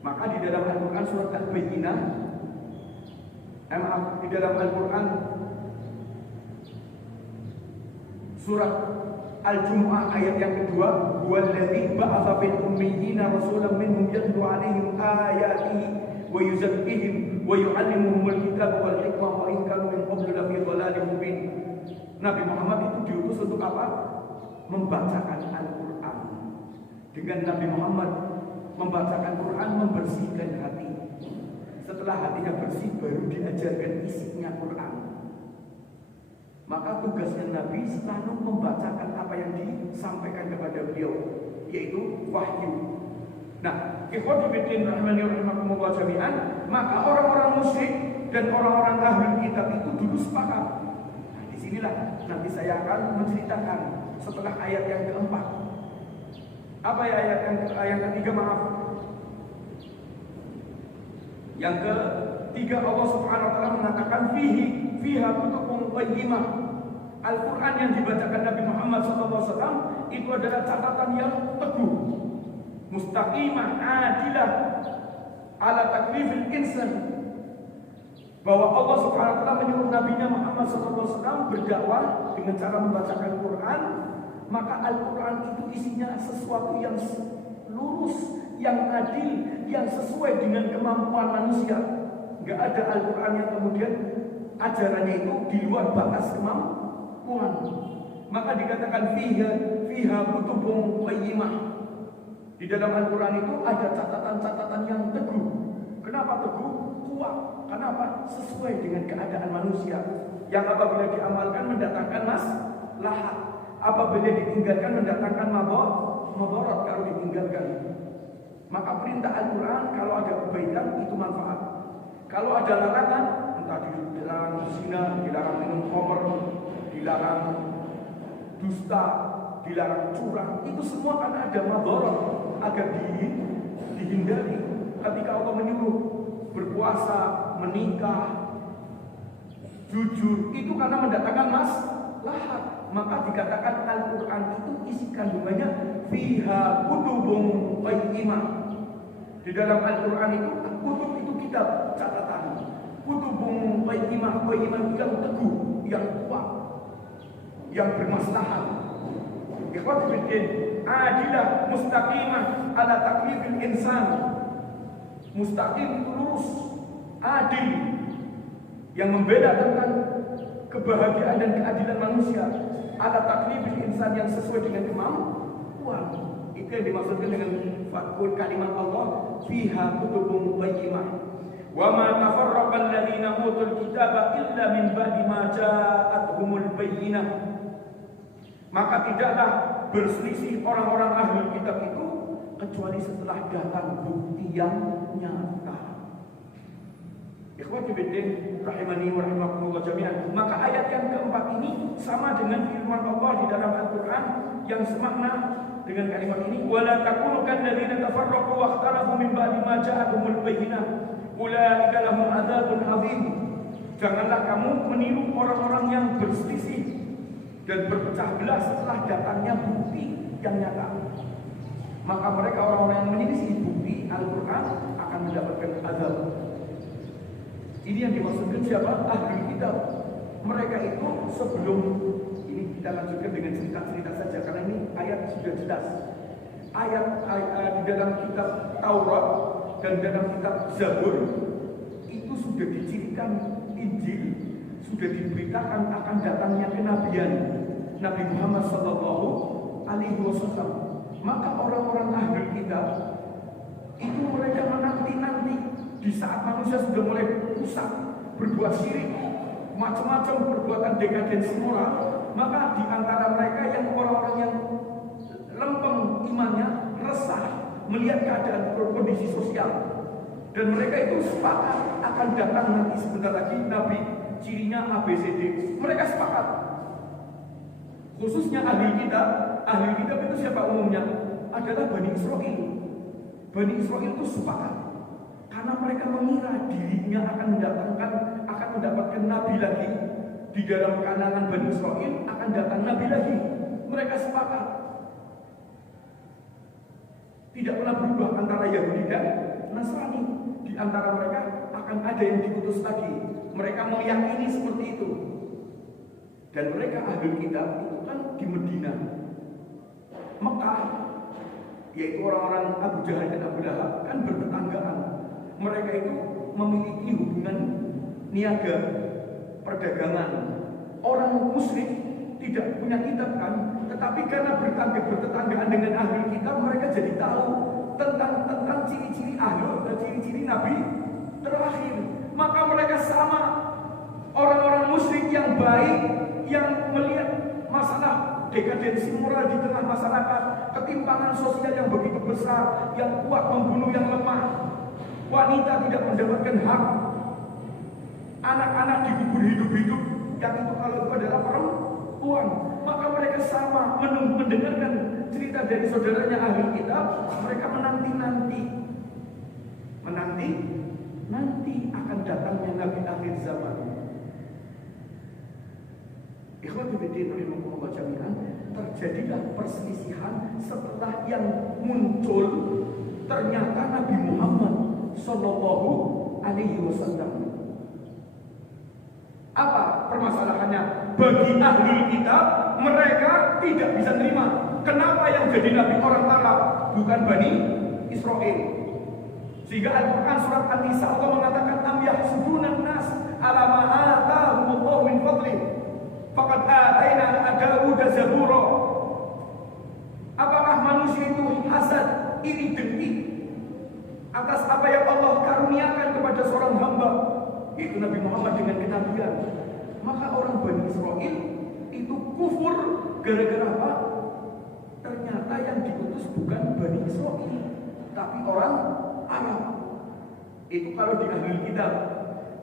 Maka di dalam Al-Quran surat Al-Bayyinah, di dalam Al-Quran surat Al-Jumu'ah ayat yang kedua, "Huwallazi ba'atsa fil ummiyina rasulan minhum yatlu 'alaihim ayatihi wa yuzakkihim wa yu'allimuhumul kitaba wal hikmah wa in kanu min qablu lafi dhalalin mubin." Nabi Muhammad itu diutus untuk apa? Membacakan Al-Quran. Dengan Nabi Muhammad membacakan Quran membersihkan hati. Setelah hatinya bersih baru diajarkan isinya Quran. Maka tugasnya Nabi selalu membacakan apa yang disampaikan kepada beliau, yaitu wahyu. Nah, ikhwati fillah rahimani wa rahimakumullah jami'an, maka orang-orang musyrik dan orang-orang ahli kitab itu dulu sepakat. Nah, disinilah nanti saya akan menceritakan setelah ayat yang keempat. Apa ya ayat yang ketiga, maaf. Yang ketiga, Allah Subhanahu wa taala mengatakan fiha kutubun qayyimah. Al-Quran yang dibacakan Nabi Muhammad SAW itu adalah catatan yang teguh, mustaqimah, adilah, ala taklifil insan. Bahwa Allah Subhanahu wa taala menyuruh Nabi-Nya Muhammad SAW berdakwah dengan cara membacakan Quran, maka Al-Quran itu isinya sesuatu yang lurus, yang adil, yang sesuai dengan kemampuan manusia. Enggak ada Al-Quran yang kemudian ajarannya itu di luar batas kemampuan. Maka dikatakan fiha kutubun qayyimah. Di dalam Al-Quran itu ada catatan-catatan yang teguh. Kenapa teguh? Kuat. Kenapa? Sesuai dengan keadaan manusia, yang apabila diamalkan mendatangkan maslahat, apabila ditinggalkan mendatangkan madarat kalau ditinggalkan. Maka perintah Al-Quran kalau ada kebaikan itu manfaat. Kalau ada larangan, entah dilarang zina, dilarang minum khamr, dilarang dusta, dilarang curang, itu semua karena ada madarat agar dihindari. Ketika Allah menyuruh berpuasa, menikah, jujur, itu karena mendatangkan maslahat. Maka dikatakan Al-Quran itu isi kandungannya fiha kutubun qayyimah. Di dalam Al-Quran itu kutub itu kitab, catatan. Kutubun qayyimah, qayyimah itu yang teguh, yang kuat, yang bermaslahat. Ikhwati fiddin, adilah, mustaqimah, ala taklifil insan. Mustaqim itu lurus, adil, yang membela tentang kebahagiaan dan keadilan manusia. Ala taklifil insan, yang sesuai dengan kemampuan. Itu yang dimaksudkan dengan fakul kalimat Allah fiha kutubun qayyimah. Wa ma tafarraqa alladziina utul kitaba illa min ba'di ma ja'atuhumul bayyinah. Maka tidaklah berselisih orang-orang ahli kitab itu kecuali setelah datang bukti yang nyata. Ikhwati fiddin rahimani wa rahimakumullah jami'an. Maka ayat yang keempat ini sama dengan firman Allah di dalam Al-Quran yang semakna dengan kalimat ini, wala takunu kalladzina tafarraqu wa ikhtalafu min ba'di ma ja'ahumul bayyinah ulaika lahum adzabun adzim. Janganlah kamu meniru orang-orang yang berselisih dan berpecah belah setelah datangnya bukti yang nyata. Maka mereka orang-orang yang menyelisih bukti Al-Quran akan mendapatkan azab. Ini yang dimaksudkan siapa? Ahli kitab. Mereka itu sebelum ini kita lanjutkan dengan cerita-cerita saja karena ini ayat sudah jelas. Ayat di dalam kitab Taurat dan dalam kitab Zabur itu sudah dicirikan Injil, sudah diberitakan akan datangnya kenabian Nabi Muhammad sallallahu alaihi wasallam. Maka orang-orang ahli kitab itu mereka menanti-nanti di saat manusia sudah mulai rusak, berbuat syirik, macam-macam perbuatan dekadensi moral, maka di antara mereka yang orang-orang yang lempeng imannya, resah melihat keadaan kondisi sosial, dan mereka itu sepakat akan datang nanti sebentar lagi Nabi, cirinya ABCD. Mereka sepakat. Khususnya ahli kitab itu siapa umumnya? Adalah Bani Israel. Bani Israel itu sepakat karena mereka mengira dirinya akan mendapatkan nabi lagi. Di dalam kalangan Bani Israel akan datang nabi lagi. Mereka sepakat. Tidak pernah berubah antara Yahudi dan Nasrani. Di antara mereka akan ada yang diutus lagi. Mereka meyakini seperti itu. Dan mereka ahlul kitab itu kan di Medina, Mekah, yaitu orang-orang Abu Jahal dan Abu Lahab kan bertetanggaan. Mereka itu memiliki hubungan niaga, perdagangan. Orang musyrik tidak punya kitab kan, tetapi karena bertetanggaan dengan ahlul kitab, mereka jadi tahu tentang ciri-ciri ahlul dan ciri-ciri nabi terakhir. Maka mereka sama orang-orang musyrik yang baik, yang melihat masalah dekadensi moral di tengah masyarakat, ketimpangan sosial yang begitu besar, yang kuat membunuh yang lemah, wanita tidak mendapatkan hak, anak-anak dikubur hidup-hidup, yang itu kalau itu adalah perempuan. Maka mereka sama mendengarkan cerita dari saudaranya ahli kitab. Mereka menanti akan datangnya Nabi akhir zaman. Ikhwati fiddin rahimakumullah jami'an, terjadilah perselisihan setelah yang muncul ternyata Nabi Muhammad sallallahu alaihi wasallam. Apa permasalahannya? Bagi ahli kitab, mereka tidak bisa terima. Kenapa yang jadi nabi orang Arab bukan Bani Israel? Sehingga Al-Quran surat An-Nisa Allah mengatakan am yahsudunan nas ala ma atahumullahu min fadlih faqad ataina Dawud zabura. Apakah manusia itu hasad, iri dengki atas apa yang Allah karuniakan kepada seorang hamba, yaitu Nabi Muhammad dengan kenabian? Maka orang Bani Israel itu kufur gara-gara apa? Ternyata yang diutus bukan Bani Israel, tapi orang Arab. Itu kalau di ahli kitab.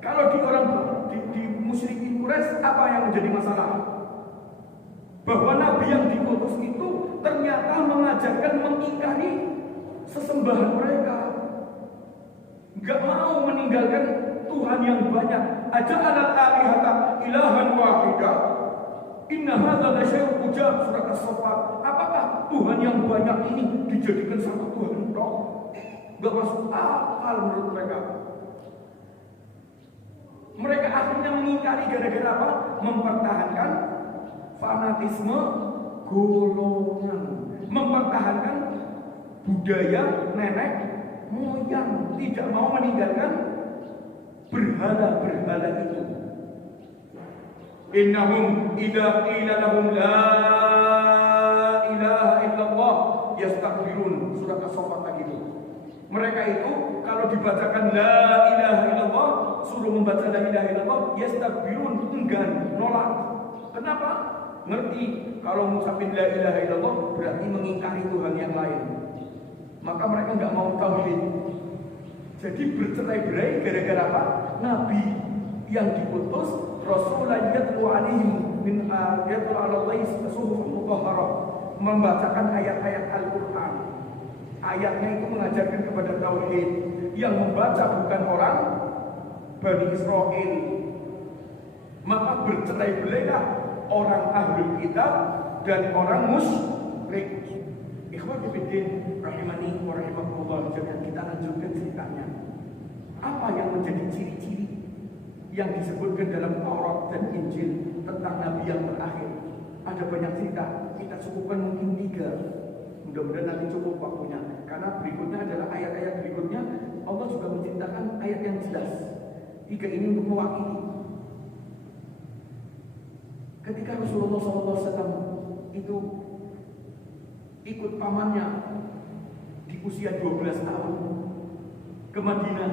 Kalau di orang di musyrikin Quraisy, apa yang menjadi masalah? Bahwa Nabi yang diutus itu ternyata mengajarkan mengingkari sesembahan mereka. Gak mau meninggalkan Tuhan yang banyak. Aja'alal alihata ilahan wahidah. Inna hadza la syai'un ujab, surat As-Saffat. Apakah Tuhan yang banyak ini dijadikan satu Tuhan tok? Gak masuk akal menurut mereka. Mereka akhirnya mengingkari gara-gara apa? Mempertahankan fanatisme golongan, mempertahankan budaya nenek moyang, tidak mau meninggalkan berhala-berhala itu. Innahum idza qila lahum la ilaha illallah yastakbirun, surat As-Saffat lagi itu. Mereka itu kalau dibacakan la ilaha illallah, suruh membaca la ilaha illallah, yastakbirun, enggan, nolak. Kenapa? Ngerti kalau ngucapin la ilaha illallah berarti mengingkari Tuhan yang lain. Maka mereka enggak mau tauhid. Jadi bercerai-berai gara-gara apa? Nabi yang diutus Rasulullah yatlu alaihim min ayatul alallahi suhuf mutahharah, membacakan ayat-ayat Al-Qur'an. Ayatnya itu mengajarkan kepada tauhid. Yang membaca bukan orang Bani Israel. Maka bercerai-belailah orang ahlul kitab dan orang musyrik. Ikhwati fiddin rahimani wa rahimakumullah jami'an, kita lanjutkan ceritanya. Apa yang menjadi ciri-ciri yang disebutkan dalam Taurat dan Injil tentang Nabi yang terakhir? Ada banyak cerita, kita cukupkan mungkin 3. Mudah-mudahan nanti cukup waktunya, karena berikutnya adalah ayat-ayat berikutnya. Allah juga menciptakan ayat yang jelas. 3 ini untuk mewakili. Ketika Rasulullah SAW itu ikut pamannya di usia 12 tahun ke Madinah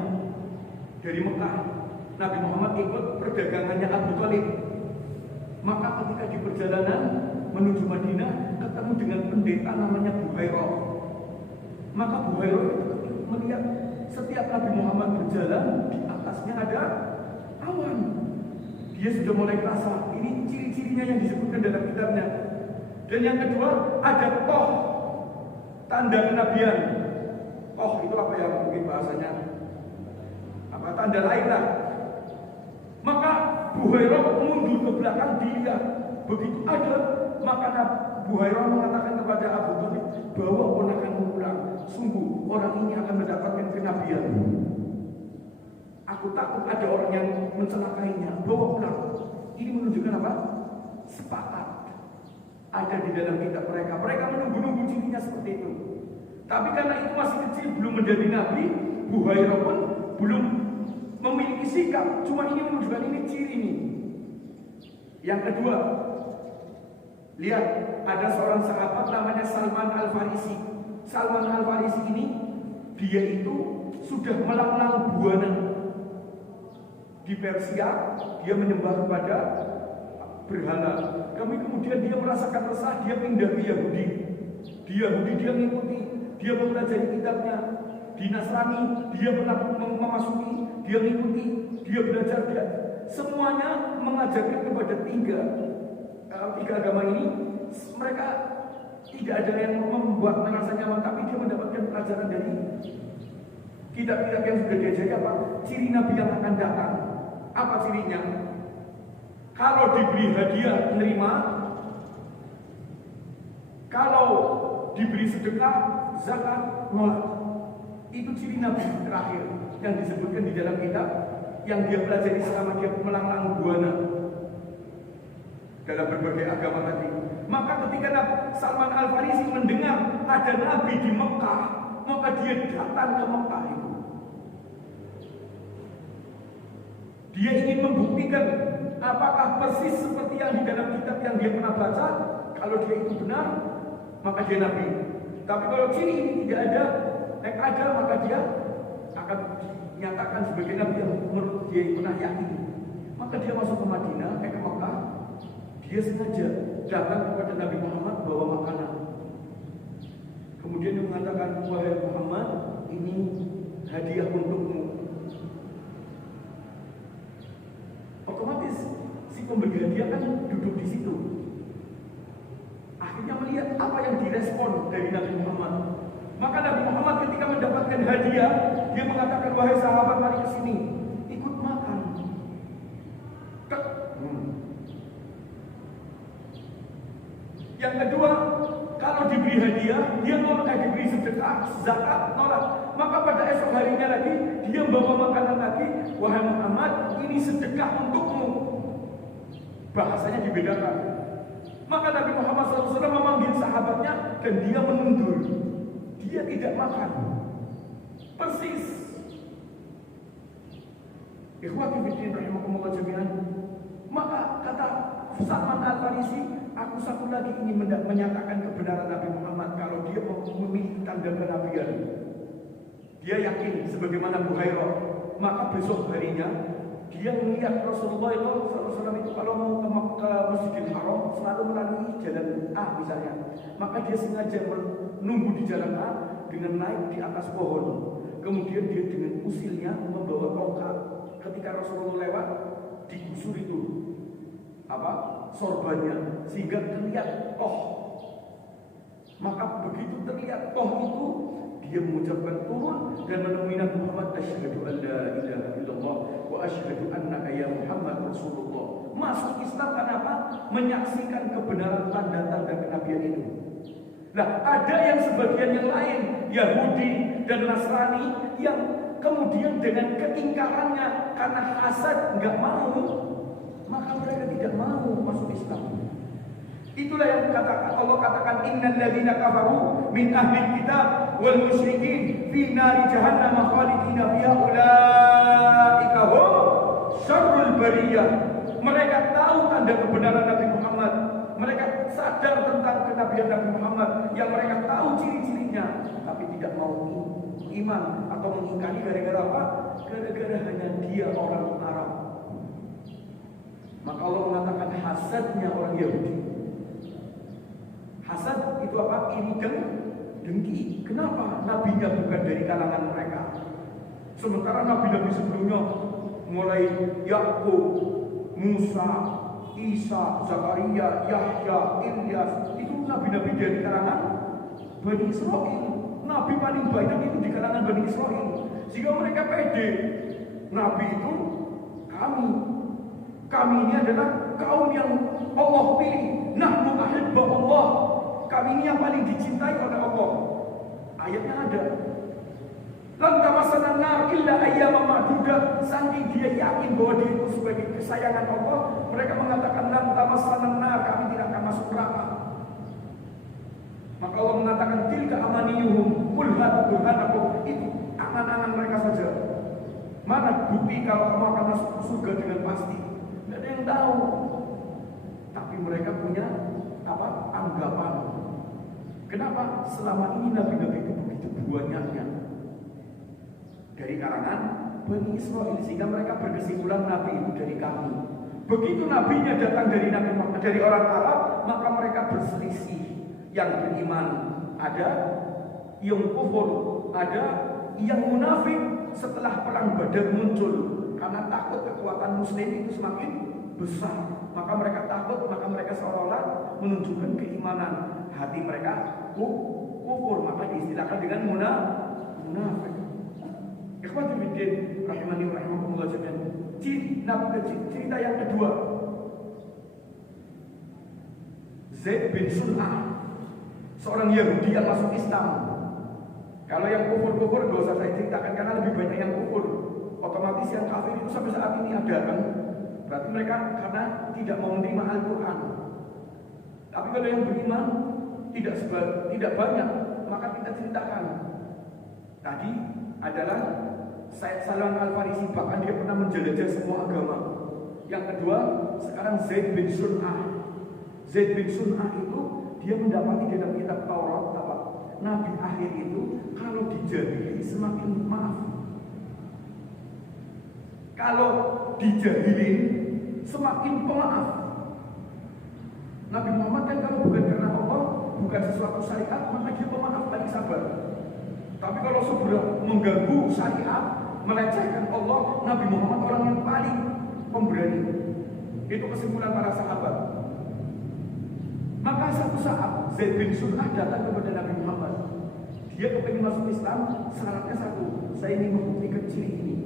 dari Mekah, Nabi Muhammad ikut perdagangannya Abu Thalib. Maka ketika di perjalanan menuju Madinah ketemu dengan pendeta namanya Buhairah. Maka Buhairah itu melihat setiap Nabi Muhammad berjalan di atasnya ada awan. Dia sudah mulai kerasa, ini ciri-cirinya yang disebutkan dalam kitabnya. Dan yang kedua, ada toh, tanda kenabian. Toh itu apa ya mungkin bahasanya? Apa tanda lain lah. Maka Buhairah mundur ke belakang, dilihat begitu ada. Maka Buhairah mengatakan kepada Abu Thalib, bawa ponakanmu pulang. Sungguh orang ini akan mendapatkan kenabian. Aku takut ada orang yang mencelakainya, bawa pulang. Ini menunjukkan apa? Sepakat. Ada di dalam kitab mereka. Mereka menunggu-nunggu cirinya seperti itu. Tapi karena itu masih kecil, belum menjadi nabi, Buhairah pun belum memiliki sikap. Cuma ini menunjukkan ini ciri ini. Yang kedua, lihat ada seorang sahabat namanya Salman Al-Farisi. Salman Al-Farisi ini dia itu sudah melanglang buana di Persia. Dia menyembah kepada berhala. Kemudian dia merasakan resah, dia pindah ke Yahudi. Di Yahudi dia mengikuti, dia mempelajari kitabnya. Di Nasrani dia pernah memasuki, dia mengikuti, dia belajar, dia semuanya mengajarkan kepada tiga agama ini. Mereka tidak ada yang membuat merasa nyaman, tapi dia mendapatkan pelajaran dari kitab-kitab yang sudah diajari. Apa? Ciri Nabi yang akan datang. Apa cirinya? Kalau diberi hadiah, menerima. Kalau diberi sedekah, zakat, nolak. Itu ciri Nabi terakhir yang disebutkan di dalam kitab yang dia pelajari selama dia melanglang buana dalam berbagai agama tadi. Maka ketika Salman Al-Farisi mendengar ada Nabi di Mekah, maka dia datang ke Mekah itu. Dia ingin membuktikan apakah persis seperti yang di dalam kitab yang dia pernah baca. Kalau dia itu benar, maka dia Nabi. Tapi kalau ciri ini tidak ada, maka dia akan dinyatakan sebagai Nabi yang menurut dia pernah yakini. Maka dia masuk ke Madinah, ke Mekah. Dia sengaja datang kepada Nabi Muhammad bawa makanan. Kemudian dia mengatakan, wahai Muhammad, ini hadiah untukmu. Otomatis si pemberi hadiah kan duduk di situ. Akhirnya melihat apa yang direspon dari Nabi Muhammad. Maka Nabi Muhammad ketika mendapatkan hadiah, dia mengatakan, wahai sahabat, mari ke sini, ikut makan. Yang kedua, kalau diberi hadiah, dia nolak, diberi sedekah, zakat, nolak. Maka pada esok harinya lagi, dia bawa makanan lagi, wahai Muhammad, ini sedekah untukmu. Bahasanya dibedakan. Maka Nabi Muhammad SAW memanggil sahabatnya dan dia menundur. Dia tidak makan. Persis. Ikhwati fillah rahimakumullah jami'an. Maka kata Salman Al-Farisi, aku satu lagi ingin menyatakan kebenaran Nabi Muhammad kalau dia memiliki tanda kenabian. Dia yakin sebagaimana Buhairah. Maka besok harinya dia melihat Rasulullah SAW itu kalau mau ke Masjidil Haram selalu melalui jalan A misalnya. Maka dia sengaja menunggu di jalan A dengan naik di atas pohon. Kemudian dia dengan usilnya membawa tongkat. Ketika Rasulullah lewat, digusur itu sorbannya sehingga terlihat toh. Maka begitu terlihat toh itu, dia mengucapkan turun dan menemui Nabi Muhammad, asyhadu an la ilaha illallah wa asyhadu annaka ya Muhammad Rasulullah. Masuk Islam kenapa? Menyaksikan kebenaran tanda-tanda kenabian itu. Nah, ada yang sebagian yang lain, Yahudi dan Nasrani, yang kemudian dengan keingkarannya karena hasad nggak mau, maka mereka tidak mau masuk Islam. Itulah yang Allah katakan, innal ladzina kafaru min ahli kitab wal musyrikin fi nari jahannam khalidina fiha ulaika hum syarrul bariyah. Mereka tahu tanda kebenaran Nabi Muhammad. Mereka sadar tentang kenabian Nabi Muhammad yang mereka tahu ciri-cirinya, tapi tidak mau iman atau mengingkari gara-gara apa? Gara-gara hanya dia orang Arab. Maka Allah mengatakan hasadnya orang Yahudi. Hasad itu apa? Iri dan dengki. Kenapa? Nabinya bukan dari kalangan mereka. Sementara nabi-nabi sebelumnya mulai Yakub, Musa, Isa, Zakaria, Yahya, Ilyas, itu nabi-nabi dari kalangan Bani Israel. Nabi paling banyak itu di kalangan Bani Israel. Sehingga mereka pede. Nabi itu kami ini adalah kaum yang Allah pilih. Nahnu ahibbahullah. Kami ini yang paling dicintai oleh Allah. Ayatnya ada. Lan tamassan tamassana nar illa ayyaman ma'dudah. Saking dia yakin bahwa dia itu sebagai kesayangan Allah, mereka mengatakan lan tamassana nar, kami tidak akan masuk neraka. Maka Allah mengatakan tilka amaniyuhum qul hatu burhanakum, itu angan-angan mereka saja. Mana bukti kalau kamu akan masuk surga dengan pasti? Tidak ada yang tahu. Tapi mereka punya anggapan. Kenapa selama ini nabi-nabi itu begitu banyaknya dari kalangan Bani Israel, sehingga mereka berkesimpulan nabi itu dari kami. Begitu nabinya datang dari orang Arab, maka mereka berselisih. Yang beriman ada, yang kufur ada, yang munafik setelah perang Badar muncul karena takut kekuatan muslim itu semakin besar. Maka mereka takut, maka mereka seolah-olah menunjukkan keimanan. Hati mereka kufur, maka diistilahkan dengan munafik. Ikhwati fiddin rahimani wa rahimakumullah jami'an. Cerita yang kedua, Zaid bin Sun'ah, seorang Yahudi yang masuk Islam. Kalau yang kufur-kufur gak usah saya ceritakan karena lebih banyak yang kufur. Otomatis yang kafir itu sampai saat ini ada kan? Berarti mereka karena tidak mau menerima Al-Quran. Tapi kalau yang beriman tidak banyak, maka kita ceritakan. Tadi adalah Said Salman Al-Farisi, bahkan dia pernah menjelajah semua agama. Yang kedua, sekarang Zaid bin Sun'ah. Zaid bin Sun'ah itu dia mendapati dalam kitab Taurat apa? Nabi akhir itu kalau dijahili semakin maaf. Kalau dijahilin semakin pemaaf. Nabi Muhammad kan kalau bukan karena Allah, bukan sesuatu syariat, maka dia pemaaf lagi sabar. Tapi kalau sudah mengganggu syariat, melecehkan Allah, Nabi Muhammad orang yang paling pemberani. Itu kesimpulan para sahabat. Maka satu saat Zaid bin Sun'ah datang kepada Nabi Muhammad. Dia kepingin masuk Islam, syaratnya satu, saya ingin membuktikan ciri ini.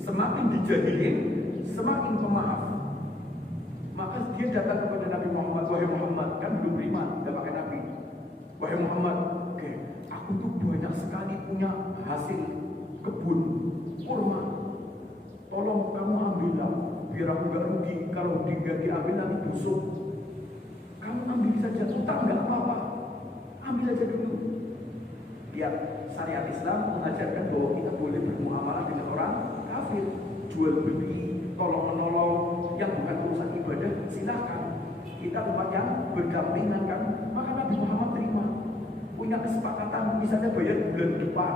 Semakin dijahilin, semakin pemaaf. Maka dia datang kepada Nabi Muhammad, wahai Muhammad, kan belum beriman, tidak pakai Nabi. Wahai Muhammad, oke, aku tuh banyak sekali punya hasil kebun kurma. Tolong kamu ambillah, biar aku gak rugi. Kalau tidak diambil nanti busuk. Kamu ambil saja, utang nggak apa-apa, ambil aja dulu. Biar syariat Islam mengajarkan bahwa kita boleh bermuamalah dengan orang kafir, jual beli, tolong menolong, yang bukan urusan ibadah silakan. Kita umat yang berdampingan kan, maka Nabi Muhammad terima. Punya kesepakatan, misalnya bayar bulan depan.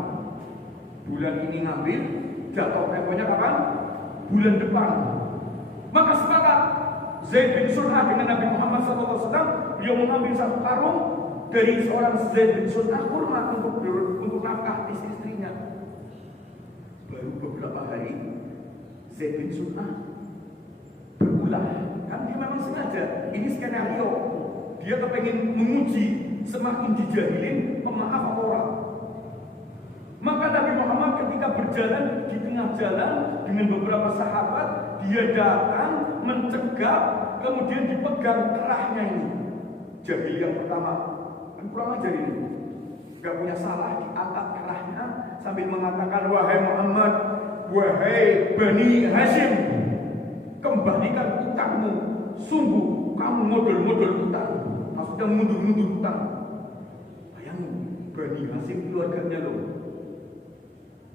Bulan ini ngambil, jatuh temponya kapan? Bulan depan. Maka sepakat. Zaid bin Sun'ah dengan Nabi Muhammad SAW, dia mengambil satu karung dari seorang Zaid bin Sun'ah kurma untuk nafkah istri-istrinya. Baru beberapa hari Zaid bin Sun'ah berulah, kan dia memang sengaja. Ini skenario. Dia kepengen menguji semakin dijahilin pemaaf orang. Maka Nabi Muhammad ketika berjalan di tengah jalan dengan beberapa sahabat, dia datang mencegah, kemudian dipegang kerahnya ini. Jahil yang pertama, kan kurang ajar ini, gak punya salah, diangkat kerahnya sambil mengatakan, wahai Muhammad, wahai Bani Hashim, kembalikan utangmu. Sungguh kamu modal-modal utang, maksudnya mundur-mundur utang. Bayangin, Bani Hashim keluarganya loh,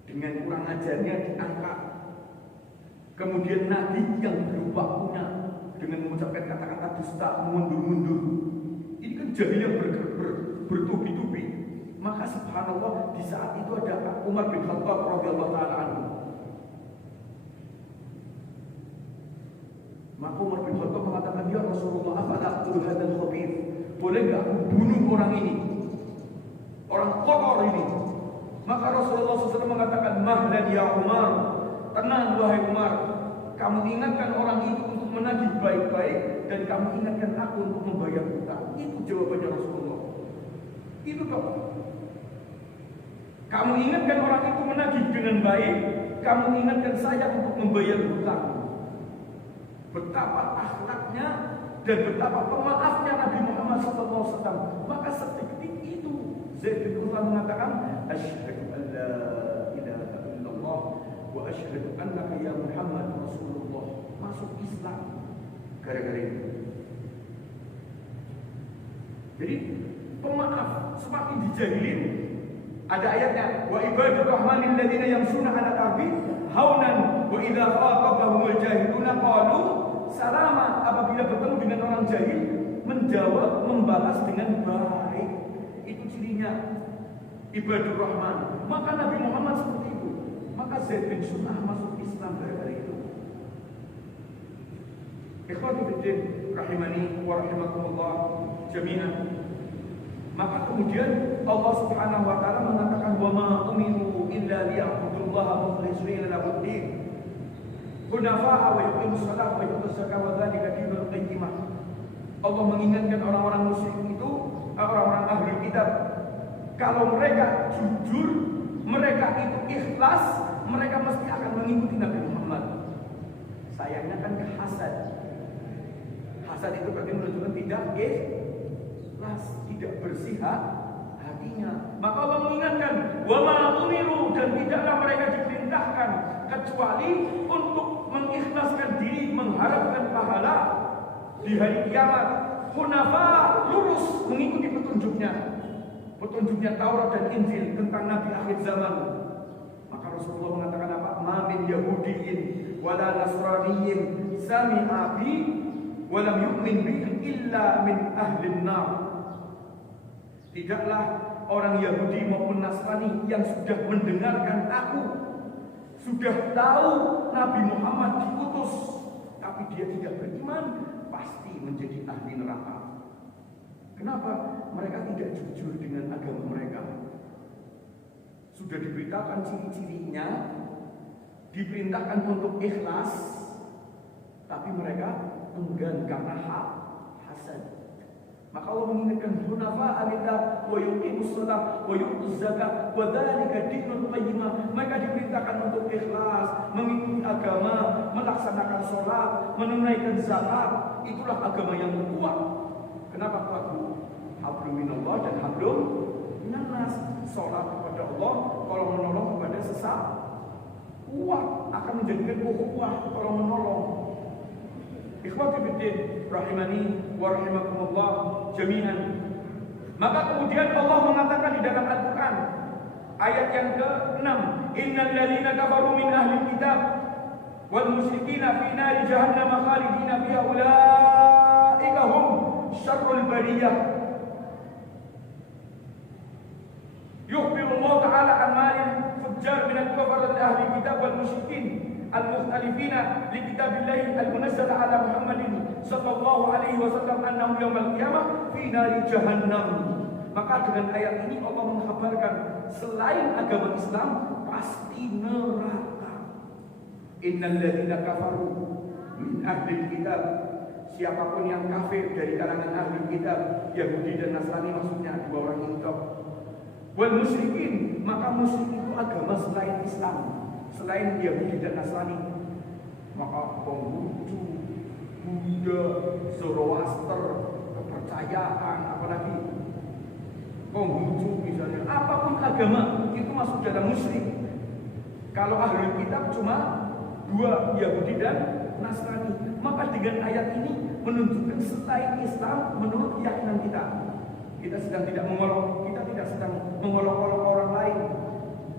dengan kurang ajarnya diangkat. Kemudian Nabi yang berubah punya dengan mengucapkan kata-kata dusta, mundur-mundur. Ini kan jahil yang bertubi-tubi. Maka subhanallah di saat itu ada Umar bin Khattab radhiyallahu taala anhu. Maka Umar bin Khattab mengatakan, ya Rasulullah, afala aqtul hadzal khabir? Boleh enggak aku bunuh orang ini? Orang kotor ini. Maka Rasulullah SAW mengatakan, mahlan ya Umar, tenang wahai Umar, kamu ingatkan orang itu untuk menagih baik-baik, dan kamu ingatkan aku untuk membayar hutang. Itu jawabannya Rasulullah. Itu kok. Kamu ingatkan orang itu menagih dengan baik, kamu ingatkan saya untuk membayar hutang. Betapa akhlaknya dan betapa pemaafnya Nabi Muhammad SAW. Maka sedetik itu Zaid bin Sun'ah mengatakan, asyhadu an la ilaha illallah asyhadu annaka ya Muhammad Rasulullah, masuk Islam gara-gara itu. Jadi pemaaf semakin dijahilin. Ada ayatnya, wa ibadur rahmanil ladzina yamshuna 'alal ardi haunan wa idza khatabahumul jahiluna qalu salama. Apabila bertemu dengan orang jahil, menjawab, membalas dengan baik. Itu cirinya ibadur rahman. Maka Nabi Muhammad seperti itu. Maka Zaid bin Sunnah masuk Islam gara-gara itu. Ikhwati fiddin rahimani wa rahimakumullah jami'an. Maka kemudian Allah Subhanahu wa taala mengatakan wa ma umiru illa liya'budullaha mukhlishina lahu-d-din hunafa'a wa yuqimus salata wa yutuz zakata wa dzalika dinul qayyimah. Allah mengingatkan orang-orang musyrik itu, orang-orang ahli kitab, kalau mereka jujur, mereka itu ikhlas, mereka mesti akan mengikuti Nabi Muhammad. Sayangnya kan hasad. Hasad itu berarti menunjukkan tidak ikhlas, tidak bersih hatinya. Maka Allah mengingatkan, wa ma umiru, dan tidaklah mereka diperintahkan kecuali untuk mengikhlaskan diri, mengharapkan pahala di hari kiamat. Hunafa, lurus mengikuti petunjuknya Taurat dan Injil tentang Nabi akhir zaman. Maka Rasulullah mengatakan apa? Ma min yahudiyin wala nasraniyin sami'a bi wa lam yu'min bi illa min ahlin nar. Tidaklah orang Yahudi maupun Nasrani yang sudah mendengarkan aku, sudah tahu Nabi Muhammad diutus, tapi dia tidak beriman, pasti menjadi ahli neraka. Kenapa? Mereka tidak jujur dengan agama mereka. Sudah diberitakan ciri-cirinya, diperintahkan untuk ikhlas, tapi mereka enggan karena hasad. Maka Allah mengingatkan hunafa'a lillah wa yuqimus shalah wa yutuz zakat wa dzalika dinul qayyimah. Mereka diperintahkan untuk ikhlas, mengikuti agama, melaksanakan sholat, menunaikan zakat. Itulah agama yang kuat. Kenapa kuat? Hablum minallah dan hablum minannas. Sholat kepada Allah, kalau menolong kepada sesama kuat, akan menjadikan ukhuwah kalau menolong. Ikhwati fiddin rahimani wa rahimakumullah jami'an. Maka kemudian Allah mengatakan di dalam Al-Qur'an ayat yang ke-6, innal ladzina kafaru min ahli kitab wal musyrikina fi nari jahannam khalidina fiha ulaika hum syarrul bariyah. Yukhbiru Allah ta'ala an malil fujjar min al-kafar ahli kitab wal musyrikin al-mukhtalifina li kitabillahi al-munazzal ala Muhammadin sallallahu alaihi wasallam annahum yaumil qiyamah fi nari jahannam. Maka dengan ayat ini Allah mengkhabarkan selain agama Islam pasti neraka. Innal ladzina kafaru min ahli kitab, siapapun yang kafir dari kalangan ahli kitab, Yahudi dan Nasrani maksudnya dua orang itu. Wal musyrikin, maka musyrik itu agama selain Islam, selain Yahudi dan Nasrani. Maka Konghucu, Buddha, Zoroaster, kepercayaan, apalagi Konghucu misalnya, apapun agama itu masuk dalam musyrik. Kalau ahli kitab cuma dua, Yahudi dan Nasrani. Maka dengan ayat ini menunjukkan selain Islam menurut keyakinan kita. Kita sedang tidak mengolok, kita tidak sedang mengolok-olok orang lain.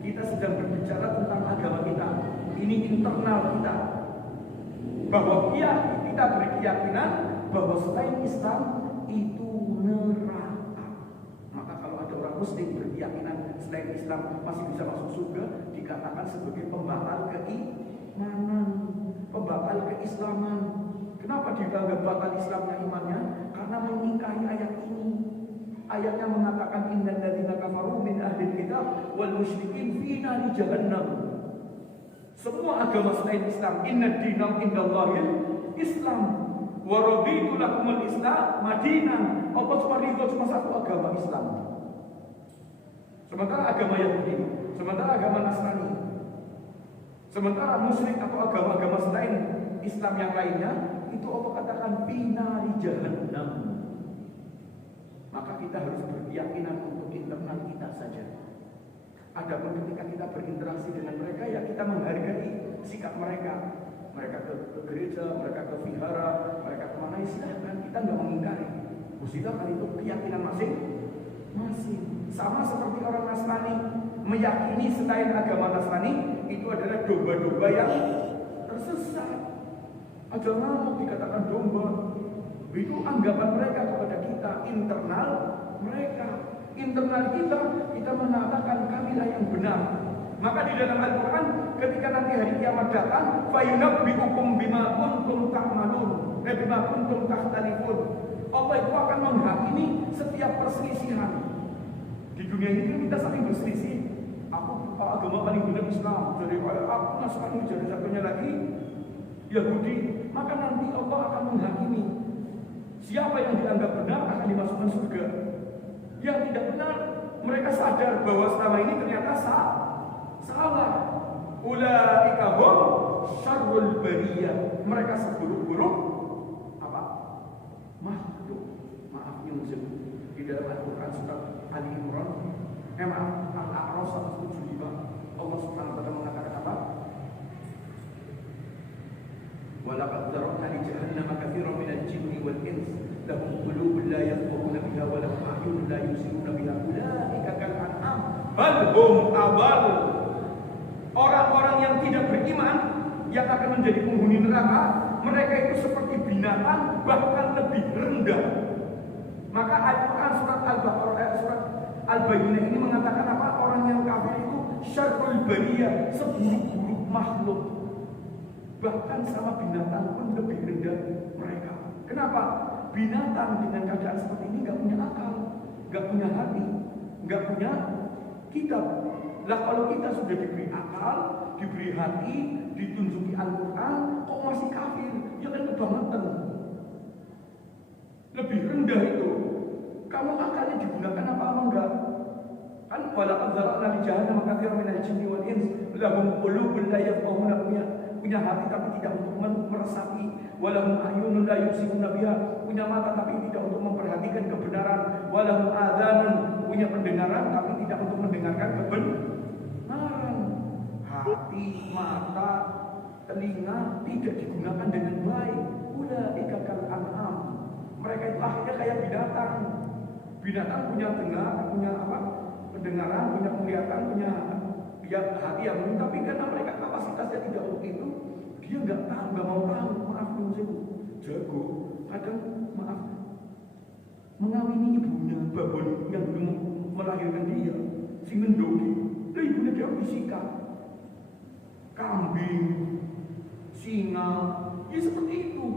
Kita sedang berbicara tentang agama kita. Ini internal kita. Bahwa kita berkeyakinan bahwa selain Islam itu neraka. Maka kalau ada orang muslim berkeyakinan selain Islam masih bisa masuk surga, dikatakan sebagai pembatal keimanan, pembatal keislaman. Kenapa dianggap batal Islamnya imannya? Karena mengingkari ayat ini. Ayatnya mengatakan innal ladzina kafaru min ahli kitab wal musyrikin fi nari jahannam. Semua agama selain Islam, inna dina indallahil Islam wa raditu lakumul Islam madinan. Allah cuma ridho cuma satu agama Islam. Sementara agama Yahudi, sementara agama Nasrani, sementara musyrik atau agama-agama selain Islam yang lainnya, itu Allah katakan fi nari jahannam. Maka kita harus berkeyakinan untuk internal kita saja. Adapun ketika kita berinteraksi dengan mereka, ya kita menghargai mereka ke gereja, mereka ke vihara, mereka kemana, silahkan, kita nggak mengingkari. Silahkan, itu keyakinan masing-masing. Sama seperti orang Nasrani meyakini selain agama Nasrani itu adalah domba-domba yang tersesat. Aja ngamuk dikatakan domba. Itu anggapan mereka kepada kita, internal mereka. Internal kita mengatakan kamilah yang benar. Maka di dalam Al-Quran ketika nanti hari kiamat datang, fayunabbi'ukum bima kuntum ta'malun, bima kuntum takhtalifun. Allah itu akan menghakimi setiap perselisihan. Di dunia ini kan kita saling berselisih. Aku agama paling benar Islam, jadi aku Nasrani, jadi satunya lagi Yahudi. Maka nanti Allah akan menghakimi. Siapa yang dianggap benar akan dimasukkan surga. Yang tidak benar, mereka sadar bahwa selama ini ternyata salah. Ulaika hum syarrul bariyah. Mereka seburuk-buruk apa? Makhluk. Maaf nyungsep. Di dalam Al-Quran surat Ali Imran, Al-A'raf 175, Allah Subhanahu wa taala mengatakan apa? Walaqad zara'na li jahannama katsiran minal jinni wal ins lahum qulubun la yafqahuna biha wa lahum a'yunun la yubsiruna biha ulaika kal an'am bal hum adall. Orang-orang yang tidak beriman yang akan menjadi penghuni neraka, mereka itu seperti binatang, bahkan lebih rendah. Maka Al-Quran surat Al-Baqarah, surat Al-Bayyinah ini mengatakan apa? Orang yang kafir itu syarrul bariyah, seburuk-buruk makhluk. Bahkan sama binatang pun lebih rendah mereka. Kenapa? Binatang dengan keadaan seperti ini gak punya akal, gak punya hati, gak punya kitab. Lah kalau kita sudah diberi akal, diberi hati, ditunjuki Al-Quran, kok masih kafir? Ya kan kebangetan. Lebih rendah itu. Kamu akalnya digunakan apa enggak? Kan walaqad zara'na li jahannama katsiran minal jinni wal ins lahum qulubun la yafqahuna punya hati tapi tidak untuk meresapi, walahum a'yunun la yubsiruna biha, punya mata tapi tidak untuk memperhatikan kebenaran, walahum adhanun, punya pendengaran tapi tidak untuk mendengarkan kebenaran. Hati, mata, telinga tidak digunakan dengan baik. Ulaika kal an'am. Mereka itu akhirnya kayak binatang. Binatang punya dengar, punya apa? Pendengaran, punya penglihatan, punya hati yang tapi karena mereka kapasitasnya tidak untuk itu, dia nggak mau tahu. Maaf jago, kadang maaf mengawini ibunya, babon yang belum melahirkan dia, si mendoki, ibunya dia fisika, kambing, singa, ya seperti itu.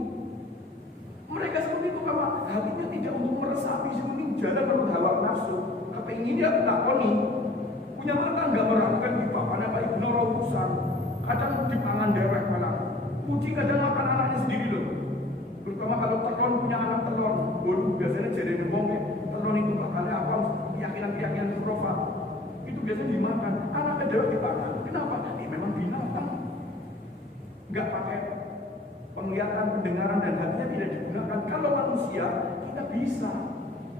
Mereka seperti itu karena hatinya tidak untuk meresapi, semuanya jalan menurut hawa nafsu. Kepingin dia takoni, punya mata nggak meragukan di bapaknya kayak ibu urusan. Kadang dipangan dewek malah. Puji kadang makan anaknya sendiri loh. Terutama kalau telur punya anak telur, biasanya jadi ngomongnya telur itu bakalnya apa? Keyakinan surofa itu biasanya dimakan. Anaknya dewek dipangan. Kenapa? Ini memang binatang. Nggak pakai penglihatan, pendengaran dan hatinya tidak digunakan. Kalau manusia kita bisa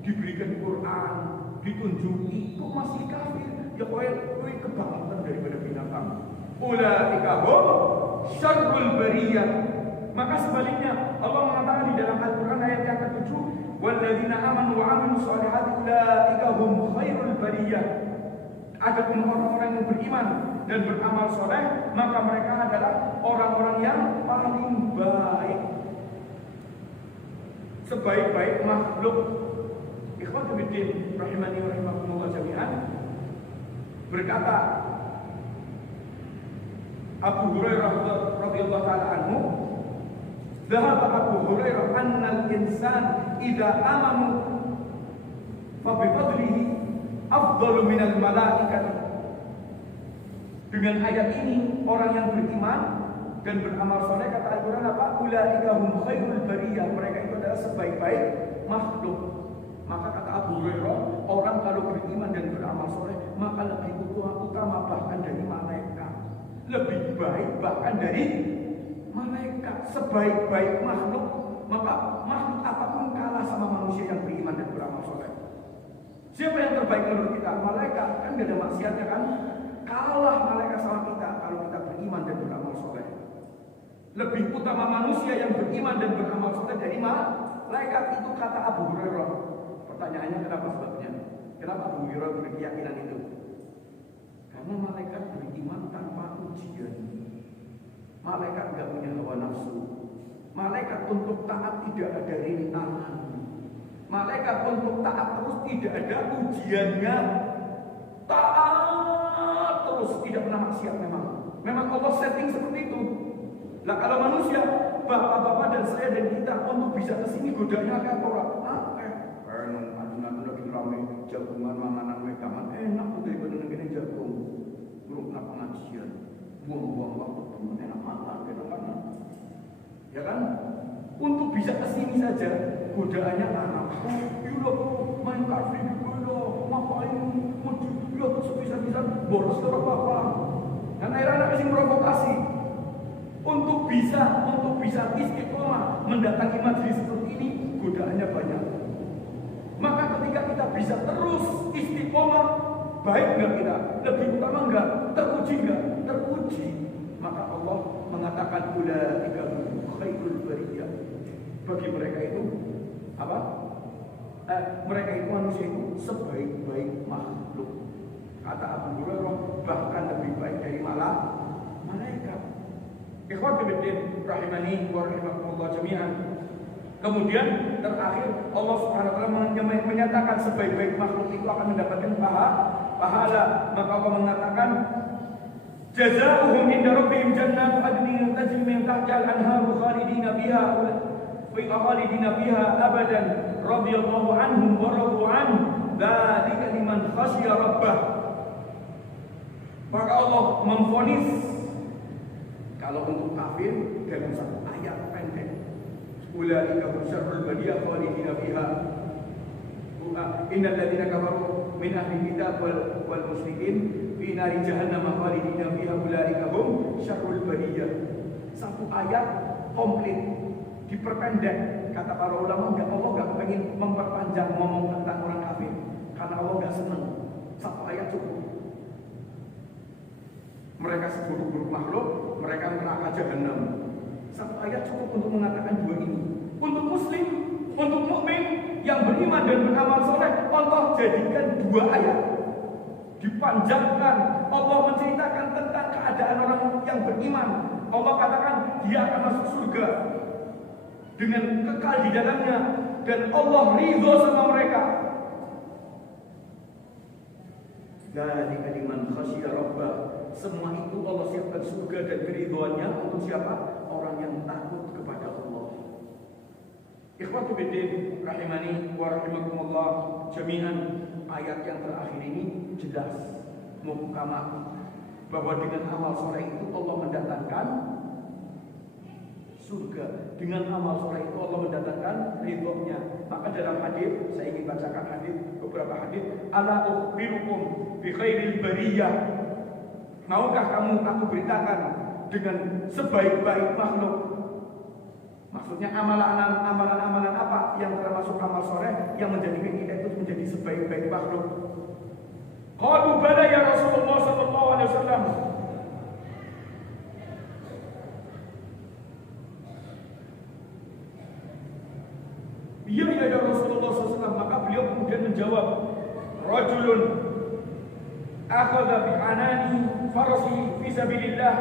diberikan Quran, ditunjuki, kok masih kafir? Ya kowe kebangetan daripada binatang. Ulaika hum syarrul bariyah. Maka sebaliknya Allah mengatakan di dalam Al-Quran ayat yang ke-7, walladzina amanu wa 'amilus shalihati ulaika hum khairul bariyah. Adapun orang-orang yang beriman dan beramal soleh, maka mereka adalah orang-orang yang paling baik, sebaik-baik makhluk. Ikhwatu fiddin rahimani wa rahimakumullah jami'an. Berkata Abu Hurairah radhiyallahu taala anhu, "Dhahaba Abu Hurairah annal insan idza amanu fa bi fadlihi afdalu minal malaikat." Dengan ayat ini orang yang beriman dan beramal soleh, kata Al-Quran apa? Ulaika hum khairul bariyah. Mereka itu adalah sebaik-baik makhluk. Maka kata Abu Hurairah, orang kalau beriman dan beramal soleh maka lebih utama bahkan dari malaikat. Lebih baik bahkan dari malaikat. Sebaik-baik makhluk, maka makhluk apapun kalah sama manusia yang beriman dan beramal soleh. Siapa yang terbaik menurut kita? Malaikat. Kan gak ada maksiatnya kan? Kalah malaikat sama kita kalau kita beriman dan beramal soleh. Lebih beriman dan beramal soleh dari malaikat. Itu kata Abu Hurairah. Pertanyaannya kenapa sebabnya? Kenapa Abu Hurairah berkeyakinan itu? Karena malaikat beriman tanpa ujian. Malaikat nggak punya hawa nafsu. Malaikat untuk taat tidak ada rintangan. Malaikat untuk taat terus tidak ada ujiannya. Taat terus, tidak pernah maksiat memang. Memang Allah setting seperti itu. Nah kalau manusia, bapak-bapak dan saya dan kita untuk bisa kesini godanya kayak orang. Nanti lagi ramai jagungan manganan mereka enak tuh daripada negeri jagung. Buruk nak pengajian, buang-buang waktu temen enak makan, ya kan? Untuk bisa kesini saja godaannya anak. Yaudah main kafe dulu, ngapain? Yaudah sebisa-bisa boros ke apa? Dan akhirnya anak kasih provokasi. Untuk bisa istiqomah mendatangi majelis seperti ini, godaannya banyak. Maka ketika kita bisa terus istiqomah, baik enggak kita? Lebih utama enggak? Teruji enggak? Teruji. Maka Allah mengatakan ulaika khairul bariyah. Bagi mereka itu apa? Mereka itu manusia itu sebaik-baik makhluk. Kata Abu Hurairah, bahkan lebih baik dari malaikat. Ikhwati fiddin rahimani wa rahimakumullah jami'an. Kemudian terakhir Allah Subhanahu wa taala menyatakan sebaik-baik makhluk itu akan mendapatkan pahala. Maka Allah mengatakan jazaohum inda rabbihim jannatu adnin tajri min tahtiha al-anharu khalidina fiha abadan radhiyallahu anhum wa radu an dzalika liman khasyiya rabbah. Maka Allah memvonis kalau untuk kafir dalam satu ayat pendek, ulaika hum syarrul bariyah khalidina fiha. Innal ladzina kafaru min ahli kitab wal musyrikin fi nari jahannam khalidina fiha ulaika hum syarrul bariyah. Satu ayat komplit diperpendek. Kata para ulama, Allah enggak pengen memperpanjang ngomong tentang orang kafir karena Allah enggak senang. Satu ayat cukup. Mereka seburuk-buruk makhluk, mereka neraka jahanam. Satu ayat cukup untuk mengatakan dua ini. Untuk muslim, untuk mukmin yang beriman dan beramal soleh, Allah jadikan dua ayat. Dipanjangkan, Allah menceritakan tentang keadaan orang yang beriman. Allah katakan dia akan masuk surga dengan kekal di dalamnya, dan Allah ridho sama mereka. Dzalika liman khasyiya rabbah. Semua itu Allah siapkan surga dan keridhoannya untuk siapa? Orang yang takut kepada Allah. Ikhwatu fiddin rahimani wa rahimakumullah jami'an. Ayat yang terakhir ini jelas muhkamah bahwa dengan amal soleh itu Allah mendatangkan surga. Dengan amal soleh itu Allah mendatangkan ridhonya. Maka dalam hadis, saya ingin bacakan hadis, beberapa hadis. Ala ukhbirukum bi khairil bariyah. Maukah kamu aku beritakan dengan sebaik-baik makhluk? Maksudnya amalan-amalan apa yang termasuk amal soleh yang menjadikan kita itu menjadi sebaik-baik makhluk? Qalu bala ya Rasulullah sallallahu alaihi wasallam. Iya ya Rasulullah SAW. Maka beliau kemudian menjawab, rajulun akhadha bi anani farasi fi sabilillah.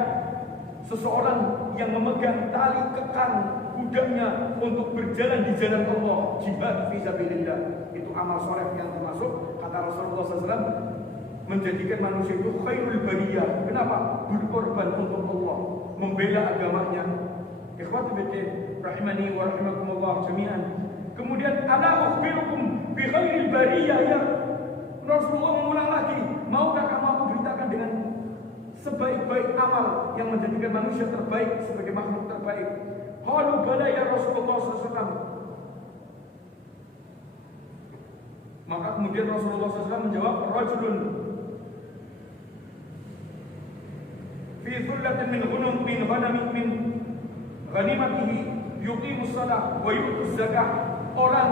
Seseorang yang memegang tali kekang kudanya untuk berjalan di jalan Allah, jihad fi sabilillah. Itu amal soleh yang termasuk, kata Rasulullah SAW, menjadikan manusia itu khairul bariyah. Kenapa? Berkorban untuk Allah, membela agamanya. Ikhwati fiddin rahimani wa rahimakumullah jami'an. Kemudian ala ukhbirukum bi khairil bariyah, ya Rasulullah mengulang lagi, maukah kamu aku beritakan dengan sebaik-baik amal yang menjadikan manusia terbaik sebagai makhluk terbaik? Qalu bala ya Rasulullah SAW. Maka kemudian Rasulullah SAW menjawab, rajulun fi thullatin min ghanimatihi yuqimus shalah wa yu'tuz zakah. Orang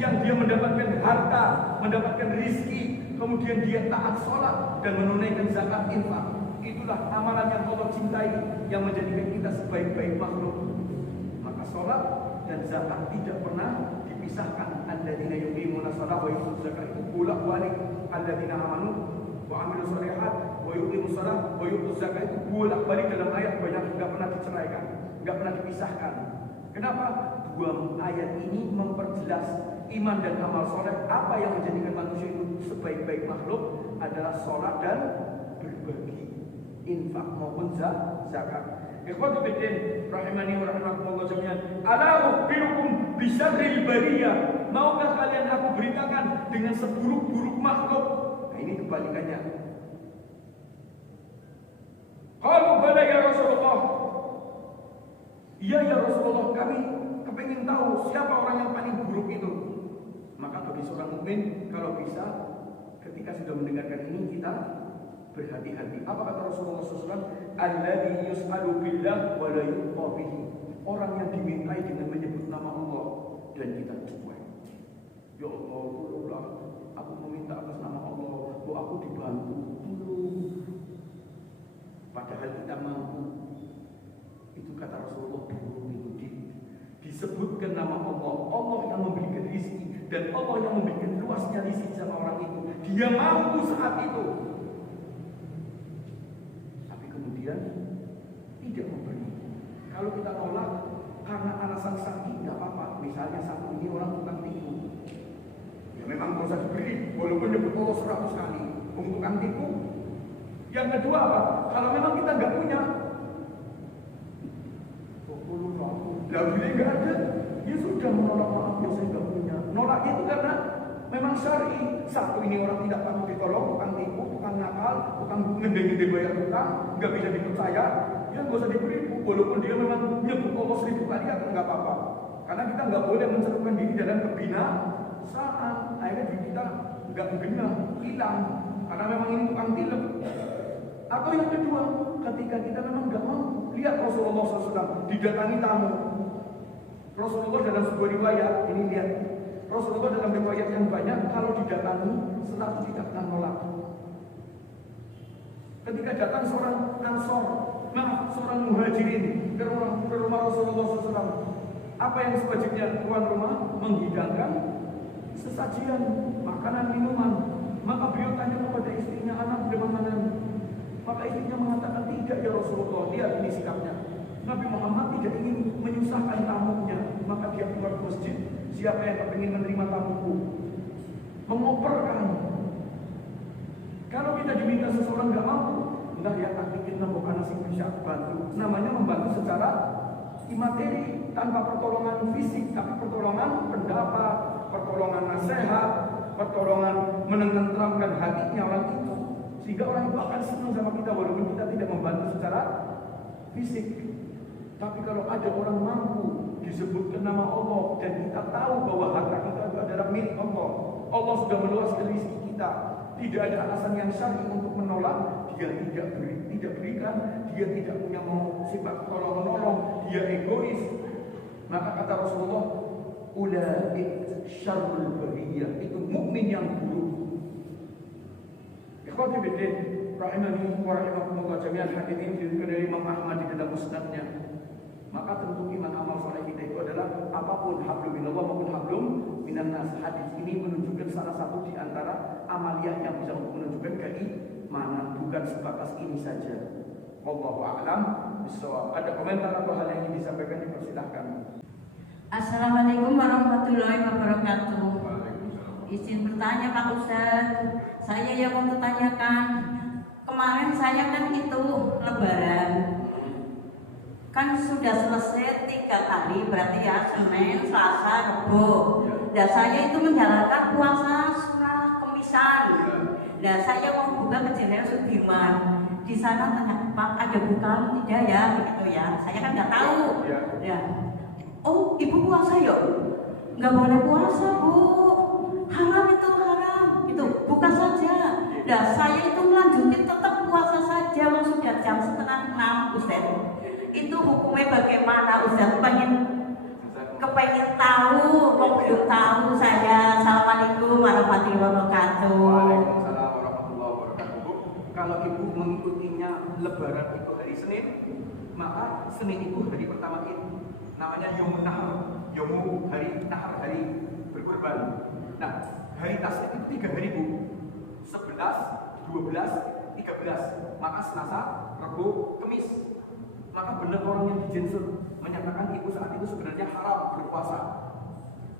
yang dia mendapatkan harta, mendapatkan rizki, kemudian dia taat sholat dan menunaikan zakat infak. Itulah amalan yang Allah cintai, yang menjadikan kita sebaik-baik makhluk. Maka Maka sholat dan zakat tidak pernah dipisahkan. Alladzina yuqimuna sholata wa yutuna zakat itu bolak-balik. Alladzina amanu wa amilus sholihat wa yuqimus shalah wa yutuz zakat itu bolak-balik dalam ayat, banyak enggak pernah diceraikan, enggak pernah dipisahkan. Kenapa? Dua ayat ini memperjelas iman dan amal soleh. Apa yang menjadikan manusia itu sebaik-baik makhluk adalah sholat dan berbagi, infak maupun zakat. Ikhwati fiddin rahimani wa rahimakumullah jami'an. Ala ukhbirukum bisyarril bariyah. Maukah kalian aku beritakan dengan seburuk-buruk makhluk? Nah, ini kebalikannya. Qalu bala ya Rasulullah. Iya ya Rasulullah, kami kepingin tahu siapa orang yang paling buruk itu. Maka bagi seorang mukmin kalau bisa ketika sudah mendengarkan ini kita berhati-hati. Apa kata Rasulullah SAW? Alladzi yus'alu billah wa la yu'ta bihi. Orang yang dimintai dengan menyebut nama Allah dan kita cuek. Ya Allah, tolonglah, aku meminta atas nama Allah, aku dibantu. Padahal kita mampu. Itu kata Rasulullah buruk itu disebutkan nama Allah. Allah yang memberikan rezeki dan Allah yang memberikan luasnya rezeki sama orang itu. Dia mampu saat itu. Kemudian tidak memberi. Kalau kita nolak karena alasan sakit nggak apa-apa. Misalnya satu ini orang tukang tipu, ya memang nggak usah diberi, walaupun nyebut Allah 100 kali. Untuk tukang tipu. Yang kedua apa? Kalau memang kita nggak punya, lalu dia nggak ada, ya sudah menolak, maaf ya saya nggak punya. Nolaknya itu karena memang syar'i. Satu ini orang tidak patut ditolong, tukang tipu, tukang nakal, tukang ngedeng-ngedeng bayar utang, nggak bisa dipercaya, ya nggak usah diberi. Walaupun dia memang nyebut Allah 1000 kali, ya nggak apa-apa. Karena kita nggak boleh mencelupkan diri dalam kebinasaan. Akhirnya diri kita nggak genah, hilang. Karena memang ini tukang tilep. Atau yang kedua, ketika kita memang nggak mampu, lihat Rasulullah SAW didatangi tamu. Rasulullah dalam sebuah riwayat, ini lihat. Rasulullah dalam riwayat yang banyak kalau didatangi selalu tidak pernah nolak. Ketika datang seorang Ansor, seorang Muhajirin ke rumah Rasulullah SAW, apa yang sebaliknya tuan rumah menghidangkan sesajian makanan minuman, maka beliau tanya kepada istrinya, anak bagaimana? Maka istrinya mengatakan, tidak ya Rasulullah. Lihat ini sikapnya. Nabi Muhammad tidak ingin menyusahkan tamunya, maka dia keluar ke masjid. Siapa yang ingin menerima tamuku? Mengoperkan. Kalau kita diminta seseorang nggak mampu, enggak ya tak bikin bukan nasi bisa bantu. Namanya membantu secara imateri tanpa pertolongan fisik, tapi pertolongan pendapat, pertolongan nasihat, pertolongan menenteramkan hatinya orang itu, sehingga orang itu akan senang sama kita walaupun kita tidak membantu secara fisik. Tapi kalau ada orang mampu disebutkan nama Allah dan kita tahu bahwa harta kita itu adalah milik Allah, Allah sudah meluaskan rezeki kita, tidak ada alasan yang syar'i untuk menolak. Dia tidak berikan, dia tidak punya mau sifat tolong-menolong, dia egois. Maka kata Rasulullah, ulaik syarrul bariyah, itu mukmin yang buruk. Ikhwati fiddin rahimani wa rahimakumullah jami'an. Hadis ini diriwayatkan dari Imam Ahmad di dalam musnadnya. Maka tentu iman amal soleh kita itu adalah apapun hablum minallah maupun hablum minan nas. Hadis ini menunjukkan salah satu di antara amaliyah yang bisa untuk menunjukkan keimanan, bukan sebatas ini saja. Wallahu a'lam bishawab. Ada komentar atau hal yang ingin disampaikan, dipersilahkan. Assalamualaikum warahmatullahi wabarakatuh. Izin bertanya Pak Ustaz, saya yang mau bertanyakan, kemarin saya kan itu lebaran, kan sudah selesai 3 kali, berarti ya Senin, Selasa, Rabu. Dan saya itu menjalankan puasa surah Kemisan. Dan saya mau buka ke Jenderal Sudirman. Di sana tanya, Pak ada bukaan tidak ya? Begitu ya. Saya kan nggak tahu. Ya. Oh, ibu puasa ya? Nggak boleh puasa bu. Haram itu haram. Itu buka saja. Dan saya itu melanjutin tetap puasa saja. Sudah jam 5:30 Ustaz. Itu hukumnya bagaimana Ustaz? Kepengen tahu, kok belum tahu saya. Assalamualaikum warahmatullahi wabarakatuh. Waalaikumsalam warahmatullahi wabarakatuh. Kalau ibu mengikutinya lebaran itu hari Senin, maka Senin itu hari pertama Id. namanya Yaumun Nahr, Yaumu hari Nahr, hari berkurban. Nah, hari tasrik itu 3 hari Bu, 11, 12, 13. Maka Selasa, Rabu, Kamis. Maka benar orang yang dijensur menyatakan ibu saat itu sebenarnya haram berpuasa.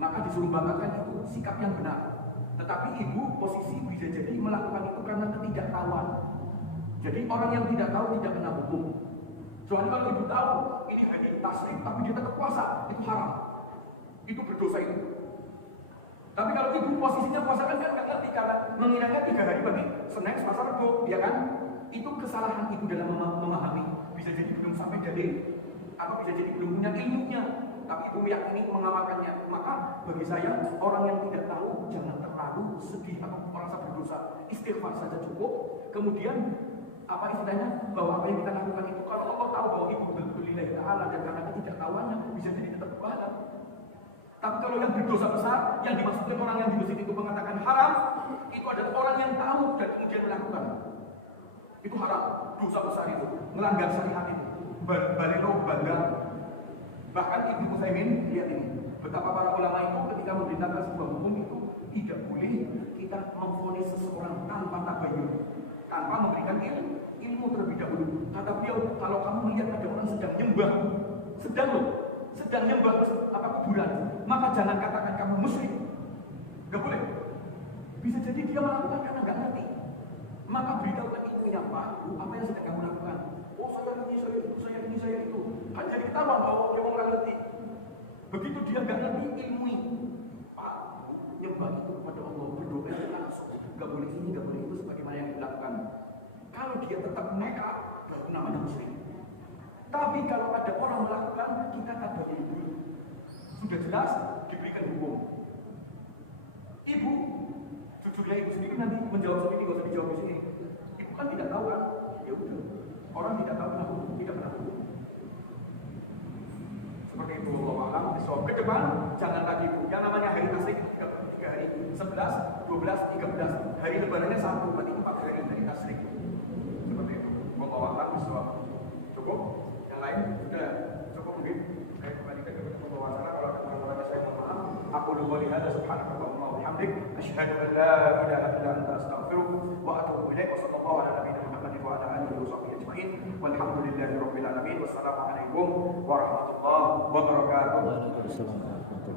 Maka disuruh batalkan itu sikap yang benar. Tetapi ibu posisi bisa jadi melakukan itu karena ketidaktahuan. Jadi orang yang tidak tahu tidak kena hukum. Soalnya kalau ibu tahu ini hari tasrik tapi dia tetap puasa, itu haram. Itu berdosa itu. Tapi kalau ibu posisinya puasa kan nggak ngerti karena mengiranya 3 hari bagi Senin, Selasa, Rabu, ya kan? Itu kesalahan ibu dalam memahami. Bisa jadi belum sampai dalil, atau bisa jadi belum punya ilmunya. Tapi ibu meyakini mengamalkannya. Maka bagi saya orang yang tidak tahu jangan terlalu sedih atau merasa berdosa. Istighfar saja cukup. Kemudian apa istilahnya, bahwa apa yang kita lakukan itu kalau Allah tahu bahwa ibu betul-betul lillahi ta'ala dan karena ketidaktahuannya bisa jadi tetap pahala. Tapi kalau yang berdosa besar, yang dimaksudkan orang yang di masjid itu mengatakan haram, itu adalah orang yang tahu dan kemudian melakukan. Itu haram, dosa besar itu, melanggar syariat itu. Balelo bangga. Bahkan Ibnu Utsaimin, lihat ini, betapa para ulama itu ketika memberitakan sebuah hukum itu tidak boleh kita memvonis seseorang tanpa tabayyun, tanpa memberikan ilmu terlebih dahulu. Kata beliau, kalau kamu melihat ada orang sedang nyembah apa kuburan, maka jangan katakan kamu musyrik. Gak boleh. Bisa jadi dia melakukan karena nggak ngerti. Maka beritahukan ilmunya, Pak, apa yang sedang kamu lakukan? Oh, saya itu. Kan jadi ketahuan bahwa dia orang ngerti. Begitu dia nggak ngerti, ilmui. Pak, nyembah itu kepada Allah, berdoa itu langsung. Gak boleh ini, gak boleh itu, sebagaimana yang dilakukan. Kalau dia tetap nekat, baru namanya musyrik. Tapi kalau ada orang melakukan, kita tabayyun dulu. Sudah jelas diberikan hukum. Ibu, jujurnya ibu sendiri nanti menjawab sendiri, gak usah dijawab di sini. Ibu kan tidak tahu kan? Ya udah. Orang tidak tahu kenapa hukum, tidak pernah hukum. Seperti itu, Allah alam. So, ke depan jangan lagi Bu. Yang namanya hari tasrik itu 3 hari, 11, 12, 13. Hari lebarannya 1, berarti 4 hari dari tasrik. Seperti itu. Allah alam. So, cukup. Yang lain sudah cukup mungkin. Saya kembalikan ke pembahasan. Kalau ada kekurangan saya mohon maaf. Aku lupa lihat. Subhanallah wa bihamdik. Asyhadu an la ilaha illa anta astaghfiruka wa atubu ilaik. Wa sallallahu ala nabiyyina Muhammadin wa ala alihi wa sahbihi ajma'in. Walhamdulillahi rabbil alamin. Wassalamualaikum warahmatullahi wabarakatuh.